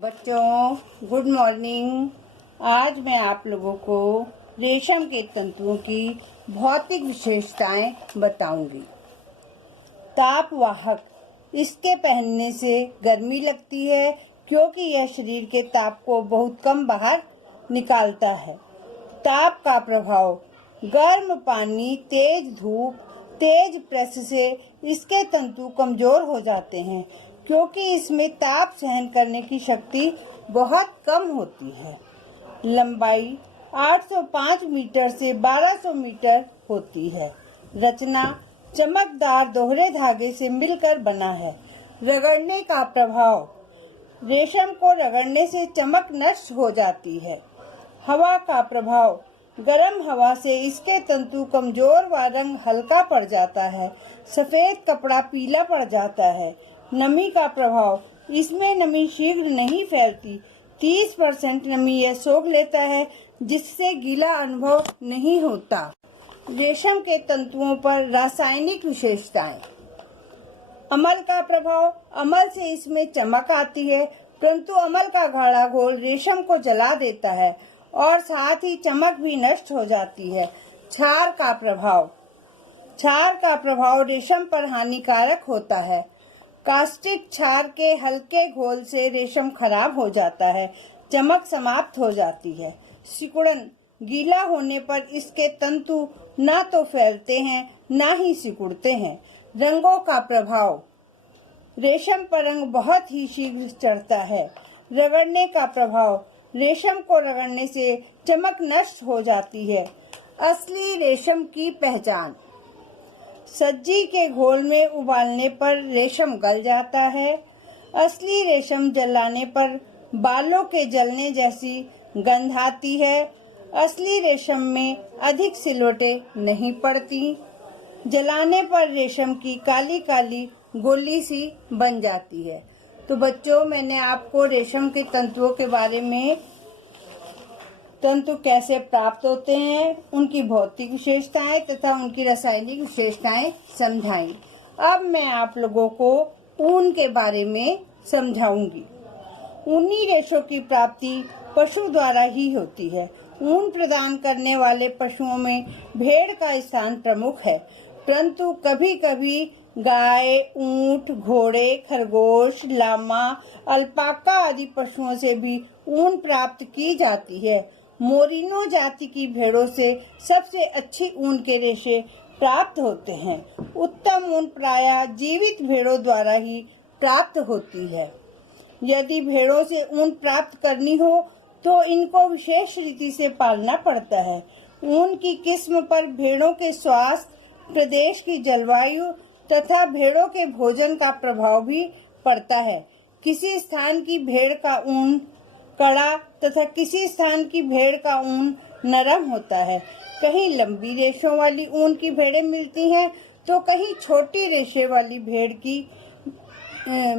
बच्चों good morning. आज मैं आप लोगों को रेशम के तंतुओं की भौतिक विशेषताएं बताऊंगी। तापवाहक, इसके पहनने से गर्मी लगती है क्योंकि यह शरीर के ताप को बहुत कम बाहर निकालता है। ताप का प्रभाव, गर्म पानी, तेज धूप, तेज प्रेस से इसके तंतु कमजोर हो जाते हैं क्योंकि इसमें ताप सहन करने की शक्ति बहुत कम होती है। लंबाई 805 मीटर से 1200 मीटर होती है। रचना चमकदार दोहरे धागे से मिलकर बना है। रगड़ने का प्रभाव, रेशम को रगड़ने से चमक नष्ट हो जाती है। हवा का प्रभाव, गर्म हवा से इसके तंतु कमजोर व रंग हल्का पड़ जाता है। सफेद कपड़ा पीला पड़ जाता है। नमी का प्रभाव, इसमें नमी शीघ्र नहीं फैलती। 30% नमी यह सोख लेता है जिससे गीला अनुभव नहीं होता। रेशम के तंतुओं पर रासायनिक विशेषताएं। अमल का प्रभाव, अमल से इसमें चमक आती है परंतु अमल का गाढ़ा घोल रेशम को जला देता है और साथ ही चमक भी नष्ट हो जाती है। क्षार का प्रभाव, क्षार का प्रभाव रेशम पर हानिकारक होता है। कास्टिक क्षार के हल्के घोल से रेशम खराब हो जाता है, चमक समाप्त हो जाती है। सिकुड़न, गीला होने पर इसके तंतु ना तो फैलते हैं ना ही सिकुड़ते हैं। रंगों का प्रभाव, रेशम पर रंग बहुत ही शीघ्र चढ़ता है। रगड़ने का प्रभाव, रेशम को रगड़ने से चमक नष्ट हो जाती है। असली रेशम की पहचान, सज्जी के घोल में उबालने पर रेशम गल जाता है। असली रेशम जलाने पर बालों के जलने जैसी गंध आती है। असली रेशम में अधिक सिलवटें नहीं पड़ती। जलाने पर रेशम की काली काली गोली सी बन जाती है। तो बच्चों, मैंने आपको रेशम के तंतुओं के बारे में, तंतु कैसे प्राप्त होते हैं, उनकी भौतिक विशेषताएं तथा उनकी रासायनिक विशेषताएं समझाई। अब मैं आप लोगों को ऊन के बारे में समझाऊंगी। ऊनी रेशों की प्राप्ति पशु द्वारा ही होती है। ऊन प्रदान करने वाले पशुओं में भेड़ का स्थान प्रमुख है, परंतु कभी कभी गाय, ऊंट, घोड़े, खरगोश, लामा, अल्पाका आदि पशुओं से भी ऊन प्राप्त की जाती है। मोरिनो जाति की भेड़ों से सबसे अच्छी ऊन के रेशे प्राप्त होते हैं। उत्तम ऊन प्रायः जीवित भेड़ों द्वारा ही प्राप्त होती है। यदि भेड़ों से ऊन प्राप्त करनी हो तो इनको विशेष रीति से पालना पड़ता है। ऊन की किस्म पर भेड़ों के स्वास्थ्य, प्रदेश की जलवायु तथा भेड़ों के भोजन का प्रभाव भी पड़ता है। किसी स्थान की भेड़ का ऊन कड़ा तथा किसी स्थान की भेड़ का ऊन नरम होता है। कहीं लंबी रेशों वाली ऊन की भेड़ें मिलती हैं तो कहीं छोटी रेशे वाली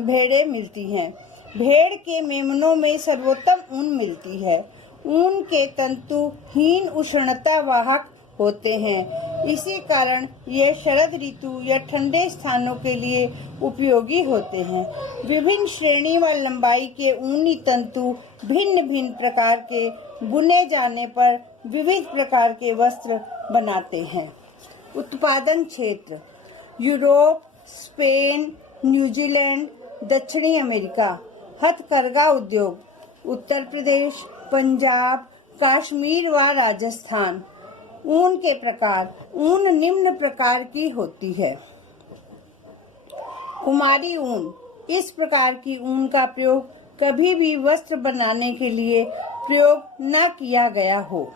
भेड़ें मिलती हैं। भेड़ के मेमनों में सर्वोत्तम ऊन मिलती है। ऊन के तंतु हीन उष्णता वाहक होते हैं, इसी कारण ये शरद ऋतु या ठंडे स्थानों के लिए उपयोगी होते हैं। विभिन्न श्रेणी व लंबाई के ऊनी तंतु भिन्न भिन्न प्रकार के बुने जाने पर विविध प्रकार के वस्त्र बनाते हैं। उत्पादन क्षेत्र, यूरोप, स्पेन, न्यूजीलैंड, दक्षिणी अमेरिका। हथकरघा उद्योग, उत्तर प्रदेश, पंजाब, कश्मीर व राजस्थान। ऊन के प्रकार, ऊन निम्न प्रकार की होती है। कुमारी ऊन, इस प्रकार की ऊन का प्रयोग कभी भी वस्त्र बनाने के लिए प्रयोग न किया गया हो।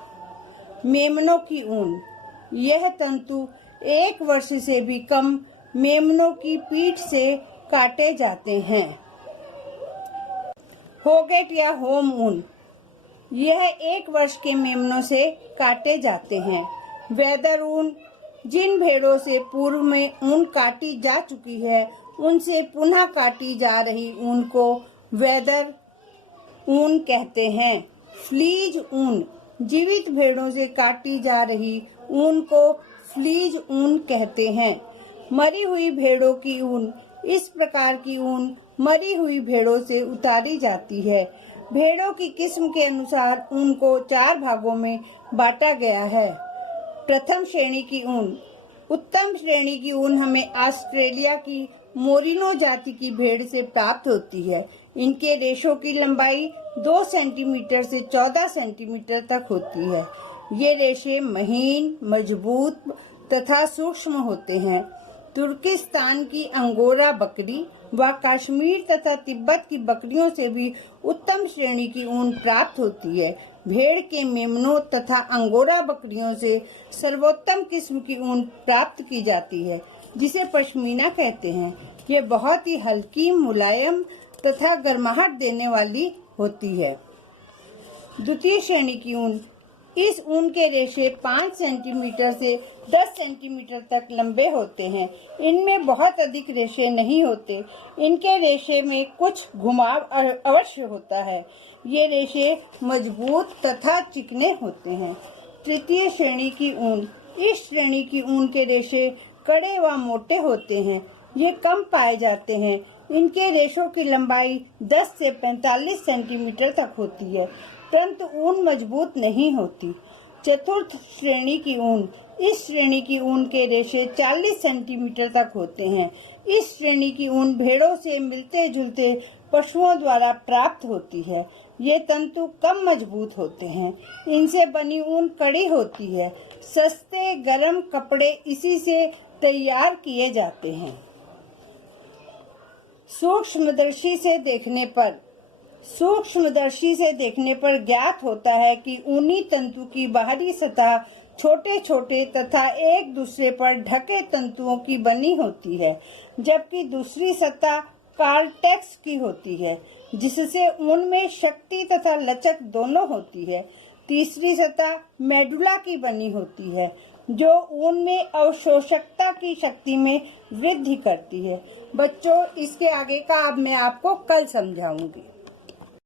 मेमनों की ऊन, यह तंतु 1 वर्ष से भी कम मेमनों की पीठ से काटे जाते हैं। होगेट या होम ऊन, यह 1 वर्ष के मेमनों से काटे जाते हैं। वेदर ऊन, जिन भेड़ों से पूर्व में ऊन काटी जा चुकी है उनसे पुनः काटी जा रही ऊन को वेदर ऊन कहते हैं। फ्लीज ऊन, जीवित भेड़ों से काटी जा रही ऊन को फ्लीज ऊन कहते हैं। मरी हुई भेड़ों की ऊन, इस प्रकार की ऊन मरी हुई भेड़ों से उतारी जाती है। भेड़ों की किस्म के अनुसार ऊन को 4 भागों में बांटा गया है। प्रथम श्रेणी की ऊन। उत्तम श्रेणी की ऊन हमें ऑस्ट्रेलिया की मोरिनो जाति की भेड़ से प्राप्त होती है। इनके रेशों की लंबाई 2 सेंटीमीटर से 14 सेंटीमीटर तक होती है। ये रेशे महीन, मजबूत तथा सूक्ष्म होते हैं। तुर्किस्तान की अंगोरा बकरी व कश्मीर तथा तिब्बत की बकरियों से भी उत्तम श्रेणी की ऊन प्राप्त होती है। भेड़ के मेमनों तथा अंगोरा बकरियों से सर्वोत्तम किस्म की ऊन प्राप्त की जाती है, जिसे पश्मीना कहते हैं। ये बहुत ही हल्की, मुलायम तथा गर्माहट देने वाली होती है। द्वितीय श्रेणी की ऊन। इस ऊन के रेशे 5 सेंटीमीटर से 10 सेंटीमीटर तक लंबे होते हैं। इनमें बहुत अधिक रेशे नहीं होते। इनके रेशे में कुछ घुमाव अवश्य होता है। ये रेशे मजबूत तथा चिकने होते हैं। तृतीय श्रेणी की ऊन। इस श्रेणी की ऊन के रेशे कड़े व मोटे होते हैं। ये कम पाए जाते हैं। इनके रेशों की लंबाई 10 से 45 सेंटीमीटर तक होती है, परंतु ऊन मजबूत नहीं होती। चतुर्थ श्रेणी की ऊन। इस श्रेणी की ऊन के रेशे 40 सेंटीमीटर तक होते हैं। इस श्रेणी की ऊन भेड़ों से मिलते जुलते पशुओं द्वारा प्राप्त होती है। ये तंतु कम मजबूत होते हैं। इनसे बनी ऊन कड़ी होती है। सस्ते गर्म कपड़े इसी से तैयार किए जाते हैं। सूक्ष्मदर्शी से देखने पर ज्ञात होता है कि ऊनी तंतु की बाहरी सतह छोटे छोटे तथा एक दूसरे पर ढके तंतुओं की बनी होती है, जबकि दूसरी सतह कार्टेक्स की होती है, जिससे ऊन में शक्ति तथा लचक दोनों होती है। तीसरी सतह मेडुला की बनी होती है, जो ऊन में अवशोषकता की शक्ति में वृद्धि करती है। बच्चों, इसके आगे का अब मैं आपको कल समझाऊंगी।